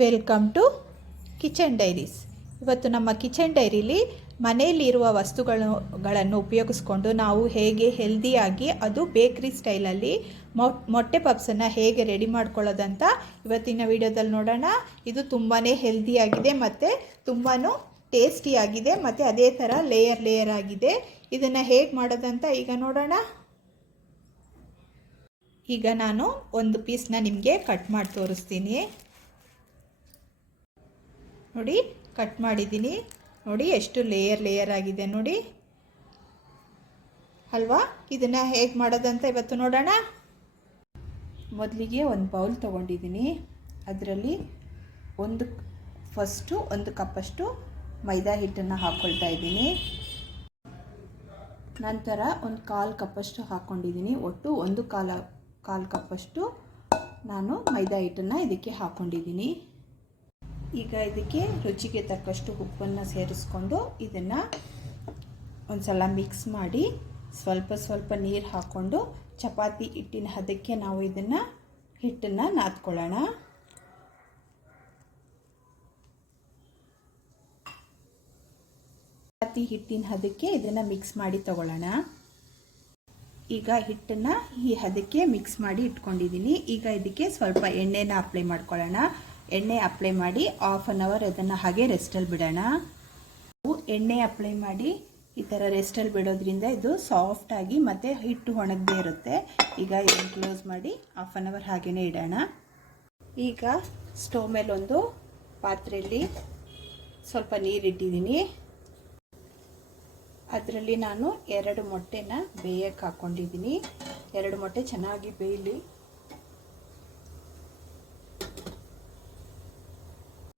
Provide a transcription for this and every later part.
Welcome to kitchen diaries. ಇವತ್ತು ನಮ್ಮ kitchen ಡೈರಿಲಿ ಮನೆಯಲ್ಲಿರುವ ವಸ್ತುಗಳನ್ನು ಉಪಯೋಗಿಸ್ಕೊಂಡು ನಾವು ಹೇಗೆ ಹೆಲ್ದಿಯಾಗಿ ಅದು ಬೇಕ್ರಿ ಸ್ಟೈಲಲ್ಲಿ ಮೊಟ್ಟೆ ಪಪ್ಸನ್ನು ಹೇಗೆ ರೆಡಿ ಮಾಡ್ಕೊಳ್ಳೋದಂತ ಇವತ್ತಿನ ವಿಡಿಯೋದಲ್ಲಿ ನೋಡೋಣ. ಇದು ತುಂಬಾ ಹೆಲ್ದಿಯಾಗಿದೆ ಮತ್ತು ತುಂಬಾ ಟೇಸ್ಟಿಯಾಗಿದೆ ಮತ್ತು ಅದೇ ಥರ ಲೇಯರ್ ಲೇಯರ್ ಆಗಿದೆ. ಇದನ್ನು ಹೇಗೆ ಮಾಡೋದಂತ ಈಗ ನೋಡೋಣ. ಈಗ ನಾನು ಒಂದು ಪೀಸ್ನ ನಿಮಗೆ ಕಟ್ ಮಾಡಿ ತೋರಿಸ್ತೀನಿ. ನೋಡಿ ಕಟ್ ಮಾಡಿದ್ದೀನಿ. ನೋಡಿ, ಎಷ್ಟು ಲೇಯರ್ ಲೇಯರ್ ಆಗಿದೆ ನೋಡಿ. ಅಲ್ವಾ? ಇದನ್ನು ಹೇಗೆ ಮಾಡೋದಂತ ಇವತ್ತು ನೋಡೋಣ. ಮೊದಲಿಗೆ ಒಂದು ಬೌಲ್ ತೊಗೊಂಡಿದ್ದೀನಿ. ಅದರಲ್ಲಿ ಒಂದು ಫಸ್ಟು ಒಂದು ಕಪ್ಪಷ್ಟು ಮೈದಾ ಹಿಟ್ಟನ್ನು ಹಾಕ್ಕೊಳ್ತಾ ಇದ್ದೀನಿ. ನಂತರ ಒಂದು ಕಾಲು ಕಪ್ಪಷ್ಟು ಹಾಕ್ಕೊಂಡಿದ್ದೀನಿ ಒಟ್ಟು ಒಂದು ಕಾಲ, ಕಾಲು ಕಪ್ಪಷ್ಟು ನಾನು ಮೈದಾ ಹಿಟ್ಟನ್ನು ಇದಕ್ಕೆ ಹಾಕ್ಕೊಂಡಿದ್ದೀನಿ ಈಗ ಇದಕ್ಕೆ ರುಚಿಗೆ ತಕ್ಕಷ್ಟು ಉಪ್ಪನ್ನು ಸೇರಿಸ್ಕೊಂಡು ಇದನ್ನು ಒಂದು ಸಲ ಮಿಕ್ಸ್ ಮಾಡಿ ಸ್ವಲ್ಪ ಸ್ವಲ್ಪ ನೀರು ಹಾಕ್ಕೊಂಡು ಚಪಾತಿ ಹಿಟ್ಟಿನ ಹದಕ್ಕೆ ನಾವು ಇದನ್ನು ಹಿಟ್ಟನ್ನು ನಾದ್ಕೊಳ್ಳೋಣ. ಚಪಾತಿ ಹಿಟ್ಟಿನ ಹದಕ್ಕೆ ಇದನ್ನು ಮಿಕ್ಸ್ ಮಾಡಿ ತಗೊಳ್ಳೋಣ. ಈಗ ಹಿಟ್ಟನ್ನು ಈ ಹದಕ್ಕೆ ಮಿಕ್ಸ್ ಮಾಡಿ ಇಟ್ಕೊಂಡಿದ್ದೀನಿ. ಈಗ ಇದಕ್ಕೆ ಸ್ವಲ್ಪ ಎಣ್ಣೆನ ಅಪ್ಲೈ ಮಾಡ್ಕೊಳ್ಳೋಣ. ಎಣ್ಣೆ ಅಪ್ಲೈ ಮಾಡಿ ಆಫ್ ಆನ್ ಅವರ್ ಅದನ್ನು ಹಾಗೆ ರೆಸ್ಟಲ್ಲಿ ಬಿಡೋಣ. ಎಣ್ಣೆ ಅಪ್ಲೈ ಮಾಡಿ ಈ ಥರ ರೆಸ್ಟಲ್ಲಿ ಬಿಡೋದ್ರಿಂದ ಇದು ಸಾಫ್ಟಾಗಿ ಮತ್ತು ಹಿಟ್ಟು ಒಣಗದೇ ಇರುತ್ತೆ. ಈಗ ಇದನ್ನು ಕ್ಲೋಸ್ ಮಾಡಿ ಹಾಫ್ ಆನ್ ಅವರ್ ಹಾಗೆಯೇ ಇಡೋಣ. ಈಗ ಸ್ಟವ್ ಮೇಲೊಂದು ಪಾತ್ರೆಯಲ್ಲಿ ಸ್ವಲ್ಪ ನೀರಿಟ್ಟಿದ್ದೀನಿ ಅದರಲ್ಲಿ ನಾನು ಎರಡು ಮೊಟ್ಟೆನ ಬೇಯಕ್ಕೆ ಹಾಕ್ಕೊಂಡಿದ್ದೀನಿ ಎರಡು ಮೊಟ್ಟೆ ಚೆನ್ನಾಗಿ ಬೇಯಲಿ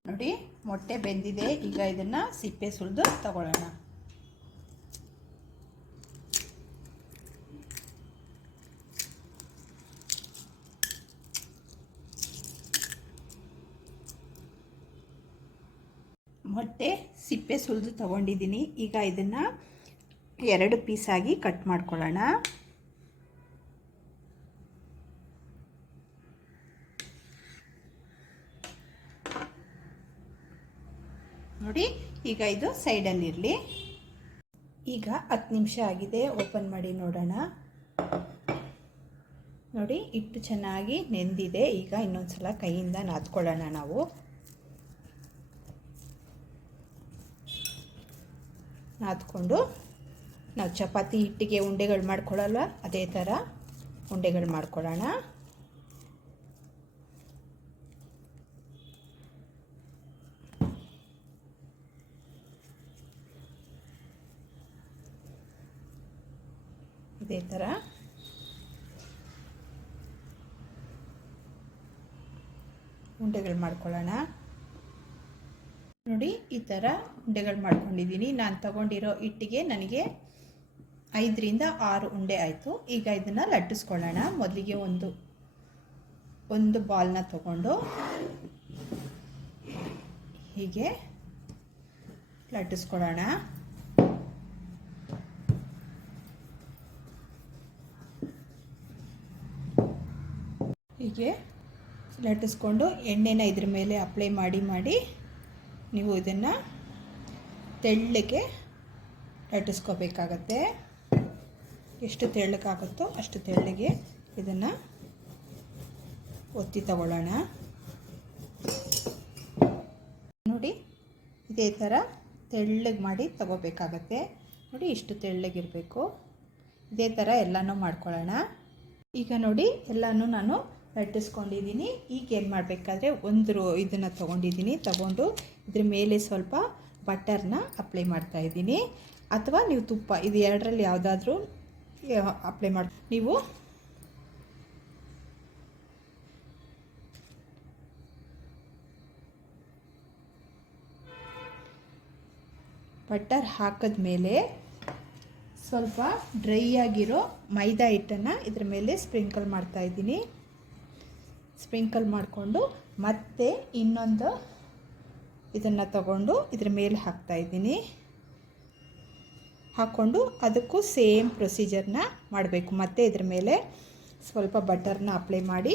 ನೋಡಿ ಮೊಟ್ಟೆ ಬೆಂದಿದೆ, ಈಗ ಇದನ್ನು ಸಿಪ್ಪೆ ಸುಲಿದು ತಗೊಳ್ಳೋಣ. ಮೊಟ್ಟೆ ಸಿಪ್ಪೆ ಸುಲಿದು ತಗೊಂಡಿದ್ದೀನಿ. ಈಗ ಇದನ್ನು ಎರಡು ಪೀಸಾಗಿ ಕಟ್ ಮಾಡ್ಕೊಳ್ಳೋಣ ನೋಡಿ ಈಗ ಇದು ಸೈಡಲ್ಲಿರಲಿ ಈಗ ಹತ್ತು ನಿಮಿಷ ಆಗಿದೆ ಓಪನ್ ಮಾಡಿ ನೋಡೋಣ. ನೋಡಿ, ಹಿಟ್ಟು ಚೆನ್ನಾಗಿ ನೆಂದಿದೆ. ಈಗ ಇನ್ನೊಂದ್ಸಲ ಕೈಯಿಂದ ನಾದ್ಕೊಳ್ಳೋಣ ನಾವು. ನಾದ್ಕೊಂಡು, ನಾವು ಚಪಾತಿ ಹಿಟ್ಟಿಗೆ ಉಂಡೆಗಳು ಮಾಡ್ಕೊಳ್ಳಲ್ವ ಅದೇ ಥರ ಉಂಡೆಗಳು ಮಾಡ್ಕೊಳ್ಳೋಣ ಇದೇ ಥರ. ಉಂಡೆಗಳು ಮಾಡ್ಕೊಳ್ಳೋಣ. ನೋಡಿ, ಈ ಥರ ಉಂಡೆಗಳು ಮಾಡ್ಕೊಂಡಿದ್ದೀನಿ. ನಾನು ತಗೊಂಡಿರೋ ಹಿಟ್ಟಿಗೆ ನನಗೆ ಐದರಿಂದ ಆರು ಉಂಡೆ ಆಯಿತು. ಈಗ ಇದನ್ನು ಲಟ್ಟಿಸ್ಕೊಳ್ಳೋಣ. ಮೊದಲಿಗೆ ಒಂದು ಒಂದು ಬಾಲ್ನ ತಗೊಂಡು ಹೀಗೆ ಲಟ್ಟಿಸ್ಕೊಳ್ಳೋಣ. ಹೀಗೆ ಲಟ್ಟಿಸ್ಕೊಂಡು ಎಣ್ಣೆನ ಇದ್ರ ಮೇಲೆ ಅಪ್ಲೈ ಮಾಡಿ ಮಾಡಿ ನೀವು ಇದನ್ನು ತೆಳ್ಳಗೆ ಲಟ್ಟಿಸ್ಕೋಬೇಕಾಗತ್ತೆ. ಎಷ್ಟು ತೆಳ್ಳಗಾಗುತ್ತೋ ಅಷ್ಟು ತೆಳ್ಳಗೆ ಇದನ್ನು ಒತ್ತಿ ತಗೊಳ್ಳೋಣ. ನೋಡಿ, ಇದೇ ಥರ ತೆಳ್ಳಗೆ ಮಾಡಿ ತಗೋಬೇಕಾಗತ್ತೆ. ನೋಡಿ, ಇಷ್ಟು ತೆಳ್ಳಗಿರಬೇಕು. ಇದೇ ಥರ ಎಲ್ಲನೂ ಮಾಡ್ಕೊಳ್ಳೋಣ. ಈಗ ನೋಡಿ, ಎಲ್ಲನೂ ನಾನು ಲಟ್ಟಿಸ್ಕೊಂಡಿದ್ದೀನಿ ಈಗ ಏನು ಮಾಡಬೇಕಾದ್ರೆ ಒಂದು ಇದನ್ನು ತೊಗೊಂಡಿದ್ದೀನಿ. ತಗೊಂಡು ಇದ್ರ ಮೇಲೆ ಸ್ವಲ್ಪ ಬಟರ್ನ ಅಪ್ಲೈ ಮಾಡ್ತಾ ಇದ್ದೀನಿ. ಅಥವಾ ನೀವು ತುಪ್ಪ, ಇದು ಎರಡರಲ್ಲಿ ಯಾವುದಾದ್ರೂ ಅಪ್ಲೈ ಮಾಡಿ, ನೀವು ಬಟರ್ ಹಾಕಿದ ಮೇಲೆ ಸ್ವಲ್ಪ ಡ್ರೈ ಆಗಿರೋ ಮೈದಾ ಹಿಟ್ಟನ್ನು ಇದ್ರ ಮೇಲೆ ಸ್ಪ್ರಿಂಕಲ್ ಮಾಡ್ತಾ ಇದ್ದೀನಿ. ಸ್ಪ್ರಿಂಕಲ್ ಮಾಡಿಕೊಂಡು ಮತ್ತೆ ಇನ್ನೊಂದು ಇದನ್ನು ತಗೊಂಡು ಇದ್ರ ಮೇಲೆ ಹಾಕ್ತಾಯಿದ್ದೀನಿ ಹಾಕ್ಕೊಂಡು ಅದಕ್ಕೂ ಸೇಮ್ ಪ್ರೊಸೀಜರ್ನ ಮಾಡಬೇಕು. ಮತ್ತೆ ಇದ್ರ ಮೇಲೆ ಸ್ವಲ್ಪ ಬಟರ್ನ ಅಪ್ಲೈ ಮಾಡಿ.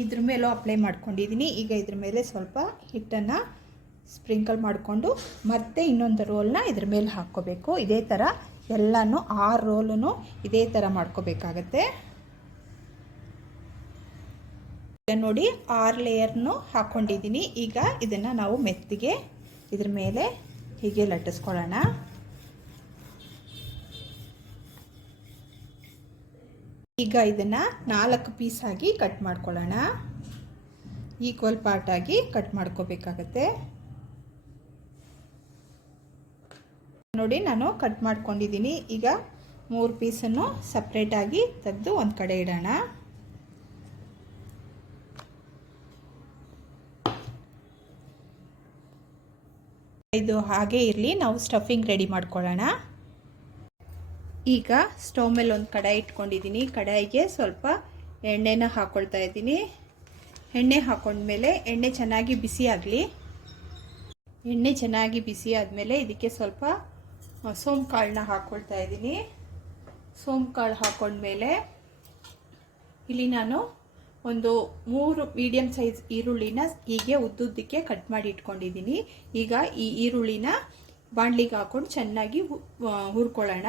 ಇದ್ರ ಮೇಲೂ ಅಪ್ಲೈ ಮಾಡ್ಕೊಂಡಿದ್ದೀನಿ. ಈಗ ಇದ್ರ ಮೇಲೆ ಸ್ವಲ್ಪ ಹಿಟ್ಟನ್ನು ಸ್ಪ್ರಿಂಕಲ್ ಮಾಡಿಕೊಂಡು ಮತ್ತೆ ಇನ್ನೊಂದು ರೋಲ್ನ ಇದ್ರ ಮೇಲೆ ಹಾಕ್ಕೋಬೇಕು. ಇದೇ ಥರ ಎಲ್ಲನೂ ಆರು ರೋಲೂ ಇದೇ ಥರ ಮಾಡ್ಕೋಬೇಕಾಗತ್ತೆ. ನೋಡಿ ಆರು ಲೇಯರ್ನು ಹಾಕ್ಕೊಂಡಿದ್ದೀನಿ ಈಗ ಇದನ್ನು ನಾವು ಮೆತ್ತಿಗೆ ಇದ್ರ ಮೇಲೆ ಹೀಗೆ ಲಟ್ಟಿಸ್ಕೊಳ್ಳೋಣ. ಈಗ ಇದನ್ನು ನಾಲ್ಕು ಪೀಸಾಗಿ ಕಟ್ ಮಾಡ್ಕೊಳ್ಳೋಣ. ಈಕ್ವಲ್ ಪಾರ್ಟಾಗಿ ಕಟ್ ಮಾಡ್ಕೋಬೇಕಾಗತ್ತೆ. ನೋಡಿ ನಾನು ಕಟ್ ಮಾಡ್ಕೊಂಡಿದ್ದೀನಿ. ಈಗ ಮೂರು ಪೀಸನ್ನು ಸಪ್ರೇಟಾಗಿ ತೆಗೆದು ಒಂದು ಕಡೆ ಇಡೋಣ. ಇದು ಹಾಗೆ ಇರಲಿ, ನಾವು ಸ್ಟಫಿಂಗ್ ರೆಡಿ ಮಾಡ್ಕೊಳ್ಳೋಣ. ಈಗ ಸ್ಟವ್ ಮೇಲೆ ಒಂದು ಕಡಾಯಿ ಇಟ್ಕೊಂಡಿದ್ದೀನಿ. ಕಡಾಯಿಗೆ ಸ್ವಲ್ಪ ಎಣ್ಣೆನ ಹಾಕ್ಕೊಳ್ತಾ ಇದ್ದೀನಿ. ಎಣ್ಣೆ ಹಾಕೊಂಡ್ಮೇಲೆ ಎಣ್ಣೆ ಚೆನ್ನಾಗಿ ಬಿಸಿ ಆಗಲಿ. ಎಣ್ಣೆ ಚೆನ್ನಾಗಿ ಬಿಸಿ ಆದಮೇಲೆ ಇದಕ್ಕೆ ಸ್ವಲ್ಪ ಸೋಂಪು ಕಾಳನ್ನ ಹಾಕ್ಕೊಳ್ತಾ ಇದ್ದೀನಿ. ಸೋಂಪು ಕಾಳು ಹಾಕ್ಕೊಂಡ್ಮೇಲೆ ಇಲ್ಲಿ ನಾನು ಒಂದು ಮೂರು ಮೀಡಿಯಮ್ ಸೈಜ್ ಈರುಳ್ಳಿನ ಹೀಗೆ ಉದ್ದುದ್ದಕ್ಕೆ ಕಟ್ ಮಾಡಿ ಇಟ್ಕೊಂಡಿದ್ದೀನಿ. ಈಗ ಈ ಈರುಳ್ಳಿನ ಬಾಣಲಿಗೆ ಹಾಕ್ಕೊಂಡು ಚೆನ್ನಾಗಿ ಹುರ್ಕೊಳ್ಳೋಣ.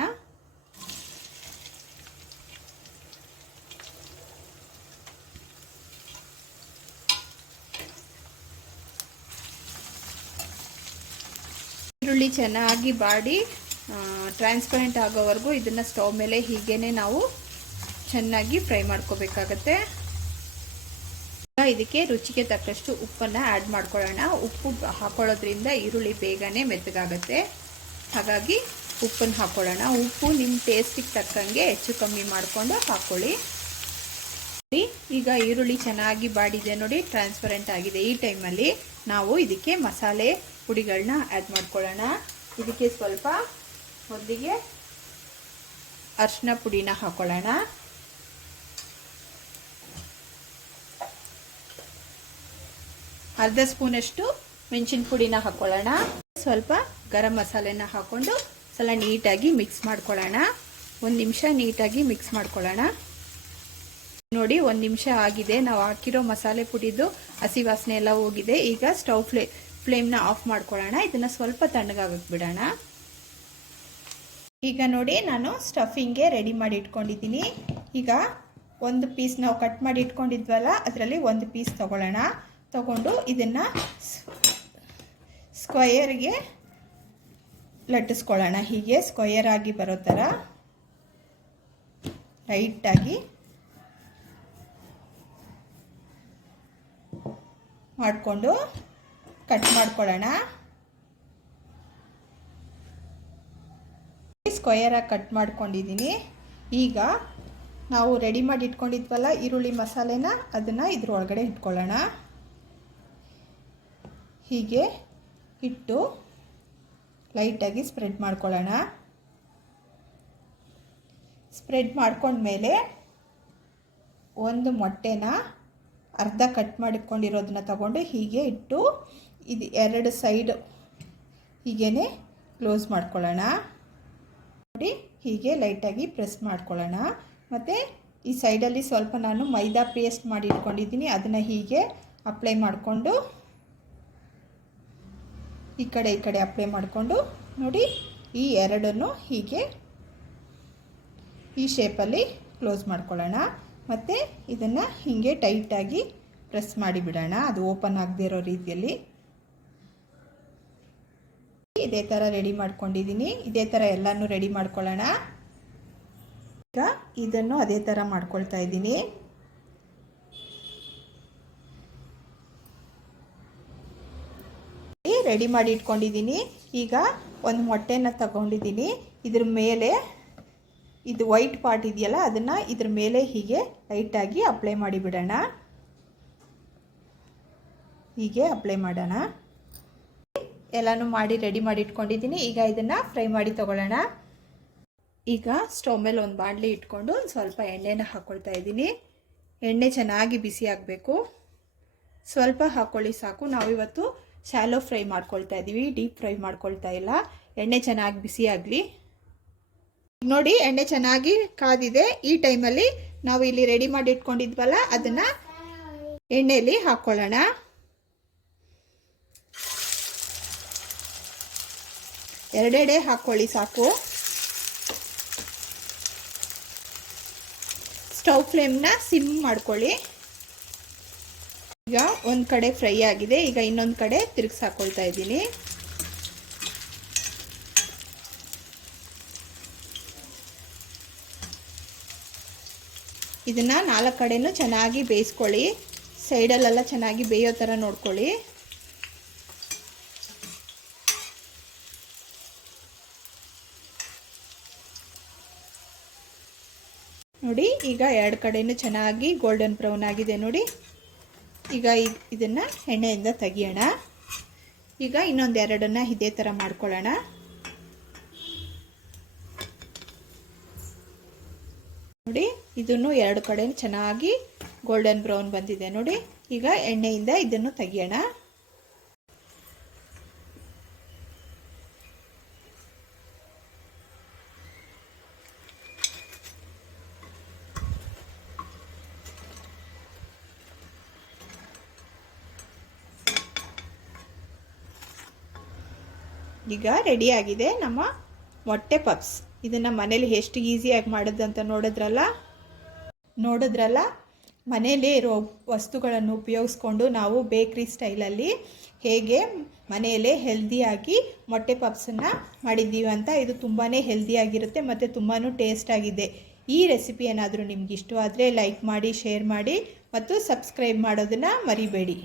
ಈರುಳ್ಳಿ ಚೆನ್ನಾಗಿ ಬಾಡಿ ಟ್ರಾನ್ಸ್ಪರೆಂಟ್ ಆಗೋವರೆಗೂ ಇದನ್ನು ಸ್ಟವ್ ಮೇಲೆ ಹೀಗೇ ನಾವು ಚೆನ್ನಾಗಿ ಫ್ರೈ ಮಾಡ್ಕೋಬೇಕಾಗತ್ತೆ. ಇದಕ್ಕೆ ರುಚಿಗೆ ತಕ್ಕಷ್ಟು ಉಪ್ಪನ್ನು ಆ್ಯಡ್ ಮಾಡ್ಕೊಳ್ಳೋಣ. ಉಪ್ಪು ಹಾಕೊಳ್ಳೋದ್ರಿಂದ ಈರುಳ್ಳಿ ಬೇಗನೆ ಮೆತ್ತಗಾಗತ್ತೆ. ಹಾಗಾಗಿ ಉಪ್ಪನ್ನು ಹಾಕೊಳ್ಳೋಣ. ಉಪ್ಪು ನಿಮ್ಮ ಟೇಸ್ಟಿಗೆ ತಕ್ಕಂಗೆ ಹೆಚ್ಚು ಕಮ್ಮಿ ಮಾಡಿಕೊಂಡು ಹಾಕ್ಕೊಳ್ಳಿ ಈಗ ಈರುಳ್ಳಿ ಚೆನ್ನಾಗಿ ಬಾಡಿದೆ ನೋಡಿ ಟ್ರಾನ್ಸ್ಪರೆಂಟ್ ಆಗಿದೆ. ಈ ಟೈಮಲ್ಲಿ ನಾವು ಇದಕ್ಕೆ ಮಸಾಲೆ ಪುಡಿಗಳನ್ನ ಆ್ಯಡ್ ಮಾಡ್ಕೊಳ್ಳೋಣ. ಇದಕ್ಕೆ ಸ್ವಲ್ಪ ಮೊದಲಿಗೆ ಅರ್ಶಿನ ಪುಡಿನ ಹಾಕೊಳ್ಳೋಣ. ಅರ್ಧ ಸ್ಪೂನಷ್ಟು ಮೆಣಸಿನ ಪುಡಿನ ಹಾಕೊಳ್ಳೋಣ. ಸ್ವಲ್ಪ ಗರಂ ಮಸಾಲೆನ ಹಾಕ್ಕೊಂಡು ಸ್ವಲ್ಪ ನೀಟಾಗಿ ಮಿಕ್ಸ್ ಮಾಡ್ಕೊಳ್ಳೋಣ. ಒಂದು ನಿಮಿಷ ನೀಟಾಗಿ ಮಿಕ್ಸ್ ಮಾಡ್ಕೊಳ್ಳೋಣ. ನೋಡಿ, ಒಂದು ನಿಮಿಷ ಆಗಿದೆ. ನಾವು ಹಾಕಿರೋ ಮಸಾಲೆ ಪುಡಿದು ಹಸಿ ವಾಸನೆ ಎಲ್ಲ ಹೋಗಿದೆ. ಈಗ ಸ್ಟವ್ ಫ್ಲೇ ಫ್ಲೇಮ್ನ ಆಫ್ ಮಾಡ್ಕೊಳ್ಳೋಣ. ಇದನ್ನು ಸ್ವಲ್ಪ ತಣ್ಣಗಾಗಕ್ಕೆ ಬಿಡೋಣ ಈಗ ನೋಡಿ ನಾನು ಸ್ಟಫಿಂಗ್ಗೆ ರೆಡಿ ಮಾಡಿ ಇಟ್ಕೊಂಡಿದ್ದೀನಿ. ಈಗ ಒಂದು ಪೀಸ್ ನಾವು ಕಟ್ ಮಾಡಿ ಇಟ್ಕೊಂಡಿದ್ವಲ್ಲ, ಅದರಲ್ಲಿ ಒಂದು ಪೀಸ್ ತಗೊಳ್ಳೋಣ. ತಗೊಂಡು ಇದನ್ನು ಸ್ಕ್ವಯರ್ಗೆ ಲಟ್ಟಿಸ್ಕೊಳ್ಳೋಣ. ಹೀಗೆ ಸ್ಕ್ವಯರ್ ಆಗಿ ಬರೋ ಥರ ಲೈಟಾಗಿ ಮಾಡಿಕೊಂಡು ಕಟ್ ಮಾಡ್ಕೊಳ್ಳೋಣ. ಸ್ಕ್ವಯರಾಗಿ ಕಟ್ ಮಾಡ್ಕೊಂಡಿದ್ದೀನಿ ಈಗ ನಾವು ರೆಡಿ ಮಾಡಿ ಇಟ್ಕೊಂಡಿದ್ವಲ್ಲ ಈರುಳ್ಳಿ ಮಸಾಲೆನ ಅದನ್ನು ಇದ್ರೊಳಗಡೆ ಇಟ್ಕೊಳ್ಳೋಣ. ಹೀಗೆ ಇಟ್ಟು ಲೈಟಾಗಿ ಸ್ಪ್ರೆಡ್ ಮಾಡ್ಕೊಳ್ಳೋಣ. ಸ್ಪ್ರೆಡ್ ಮಾಡ್ಕೊಂಡ್ಮೇಲೆ ಒಂದು ಮೊಟ್ಟೆನ ಅರ್ಧ ಕಟ್ ಮಾಡಿಕೊಂಡಿರೋದನ್ನ ತಗೊಂಡು ಹೀಗೆ ಇಟ್ಟು ಇದು ಎರಡು ಸೈಡ್ ಹೀಗೇ ಕ್ಲೋಸ್ ಮಾಡ್ಕೊಳ್ಳೋಣ. ನೋಡಿ, ಹೀಗೆ ಲೈಟಾಗಿ ಪ್ರೆಸ್ ಮಾಡ್ಕೊಳ್ಳೋಣ. ಮತ್ತು ಈ ಸೈಡಲ್ಲಿ ಸ್ವಲ್ಪ ನಾನು ಮೈದಾ ಪೇಸ್ಟ್ ಮಾಡಿ ಇಟ್ಕೊಂಡಿದ್ದೀನಿ. ಅದನ್ನು ಹೀಗೆ ಅಪ್ಲೈ ಮಾಡಿಕೊಂಡು ಈ ಕಡೆ ಈ ಕಡೆ ಅಪ್ಲೈ ಮಾಡಿಕೊಂಡು ನೋಡಿ, ಈ ಎರಡನ್ನು ಹೀಗೆ ಈ ಶೇಪಲ್ಲಿ ಕ್ಲೋಸ್ ಮಾಡ್ಕೊಳ್ಳೋಣ. ಮತ್ತು ಇದನ್ನು ಹೀಗೆ ಟೈಟಾಗಿ ಪ್ರೆಸ್ ಮಾಡಿಬಿಡೋಣ ಅದು ಓಪನ್ ಆಗದೇ ಇರೋ ರೀತಿಯಲ್ಲಿ. ಇದೇ ಥರ ರೆಡಿ ಮಾಡ್ಕೊಂಡಿದ್ದೀನಿ ಇದೇ ಥರ ಎಲ್ಲನೂ ರೆಡಿ ಮಾಡ್ಕೊಳ್ಳೋಣ. ಈಗ ಇದನ್ನು ಅದೇ ಥರ ಮಾಡ್ಕೊಳ್ತಾ ಇದ್ದೀನಿ. ರೆಡಿ ಮಾಡಿ ಇಟ್ಕೊಂಡಿದ್ದೀನಿ ಈಗ ಒಂದು ಮೊಟ್ಟೆನ ತಗೊಂಡಿದ್ದೀನಿ ಇದ್ರ ಮೇಲೆ ಇದು ವೈಟ್ ಪಾರ್ಟ್ ಇದೆಯಲ್ಲ, ಅದನ್ನು ಇದ್ರ ಮೇಲೆ ಹೀಗೆ ಲೈಟಾಗಿ ಅಪ್ಲೈ ಮಾಡಿಬಿಡೋಣ. ಹೀಗೆ ಅಪ್ಲೈ ಮಾಡೋಣ. ಎಲ್ಲನೂ ಮಾಡಿ ರೆಡಿ ಮಾಡಿ ಇಟ್ಕೊಂಡಿದ್ದೀನಿ. ಈಗ ಇದನ್ನು ಫ್ರೈ ಮಾಡಿ ತಗೊಳ್ಳೋಣ. ಈಗ ಸ್ಟವ್ ಮೇಲೆ ಒಂದು ಬಾಣಲಿ ಇಟ್ಕೊಂಡು ಸ್ವಲ್ಪ ಎಣ್ಣೆನ ಹಾಕ್ಕೊಳ್ತಾ ಇದ್ದೀನಿ. ಎಣ್ಣೆ ಚೆನ್ನಾಗಿ ಬಿಸಿ ಆಗಬೇಕು. ಸ್ವಲ್ಪ ಹಾಕ್ಕೊಳ್ಳಿ ಸಾಕು. ನಾವಿವತ್ತು ಶಾಲೋ ಫ್ರೈ ಮಾಡ್ಕೊಳ್ತಾ ಇದ್ದೀವಿ. ಡೀಪ್ ಫ್ರೈ ಮಾಡ್ಕೊಳ್ತಾ ಇಲ್ಲ. ಎಣ್ಣೆ ಚೆನ್ನಾಗಿ ಬಿಸಿ ಆಗಲಿ. ನೋಡಿ, ಎಣ್ಣೆ ಚೆನ್ನಾಗಿ ಕಾದಿದೆ. ಈ ಟೈಮಲ್ಲಿ ನಾವು ಇಲ್ಲಿ ರೆಡಿ ಮಾಡಿ ಇಟ್ಕೊಂಡಿದ್ವಲ್ಲ, ಅದನ್ನು ಎಣ್ಣೆಯಲ್ಲಿ ಹಾಕ್ಕೊಳ್ಳೋಣ ಎರಡೆಡೆ ಹಾಕ್ಕೊಳ್ಳಿ ಸಾಕು. ಸ್ಟವ್ ಫ್ಲೇಮ್ನ ಸಿಮ್ ಮಾಡ್ಕೊಳ್ಳಿ. ಈಗ ಒಂದು ಕಡೆ ಫ್ರೈ ಆಗಿದೆ, ಈಗ ಇನ್ನೊಂದು ಕಡೆ ತಿರುಗಿಸಿ ಹಾಕೊಳ್ತಾ ಇದ್ದೀನಿ. ಇದನ್ನು ನಾಲ್ಕು ಕಡೆನೂ ಚೆನ್ನಾಗಿ ಬೇಯಿಸ್ಕೊಳ್ಳಿ. ಸೈಡಲ್ಲೆಲ್ಲ ಚೆನ್ನಾಗಿ ಬೇಯೋ ಥರ ನೋಡ್ಕೊಳ್ಳಿ. ನೋಡಿ, ಈಗ ಎರಡು ಕಡೆಯೂ ಚೆನ್ನಾಗಿ ಗೋಲ್ಡನ್ ಬ್ರೌನ್ ಆಗಿದೆ ನೋಡಿ. ಈಗ ಇದನ್ನು ಎಣ್ಣೆಯಿಂದ ತೆಗಿಯೋಣ. ಈಗ ಇನ್ನೊಂದು ಎರಡನ್ನು ಇದೇ ಥರ ಮಾಡ್ಕೊಳ್ಳೋಣ. ನೋಡಿ, ಇದನ್ನು ಎರಡು ಕಡೆ ಚೆನ್ನಾಗಿ ಗೋಲ್ಡನ್ ಬ್ರೌನ್ ಬಂದಿದೆ ನೋಡಿ. ಈಗ ಎಣ್ಣೆಯಿಂದ ಇದನ್ನು ತೆಗಿಯೋಣ. ಈಗ ರೆಡಿಯಾಗಿದೆ ನಮ್ಮ ಮೊಟ್ಟೆ ಪಪ್ಸ್ ಇದನ್ನು ಮನೇಲಿ ಎಷ್ಟು ಈಸಿಯಾಗಿ ಮಾಡೋದಂತ ನೋಡಿದ್ರಲ್ಲ? ನೋಡಿದ್ರಲ್ಲ? ಮನೆಯಲ್ಲೇ ಇರೋ ವಸ್ತುಗಳನ್ನು ಉಪಯೋಗಿಸ್ಕೊಂಡು ನಾವು ಬೇಕ್ರಿ ಸ್ಟೈಲಲ್ಲಿ ಹೇಗೆ ಮನೆಯಲ್ಲೇ ಹೆಲ್ದಿಯಾಗಿ ಮೊಟ್ಟೆ ಪಪ್ಸನ್ನು ಮಾಡಿದ್ದೀವಿ ಅಂತ ಇದು ತುಂಬಾ ಹೆಲ್ದಿಯಾಗಿರುತ್ತೆ ಮತ್ತು ತುಂಬಾ ಟೇಸ್ಟಾಗಿದೆ ಈ ರೆಸಿಪಿ ಏನಾದರೂ ನಿಮ್ಗೆ ಇಷ್ಟವಾದರೆ ಲೈಕ್ ಮಾಡಿ ಶೇರ್ ಮಾಡಿ ಮತ್ತು ಸಬ್ಸ್ಕ್ರೈಬ್ ಮಾಡೋದನ್ನು ಮರಿಬೇಡಿ.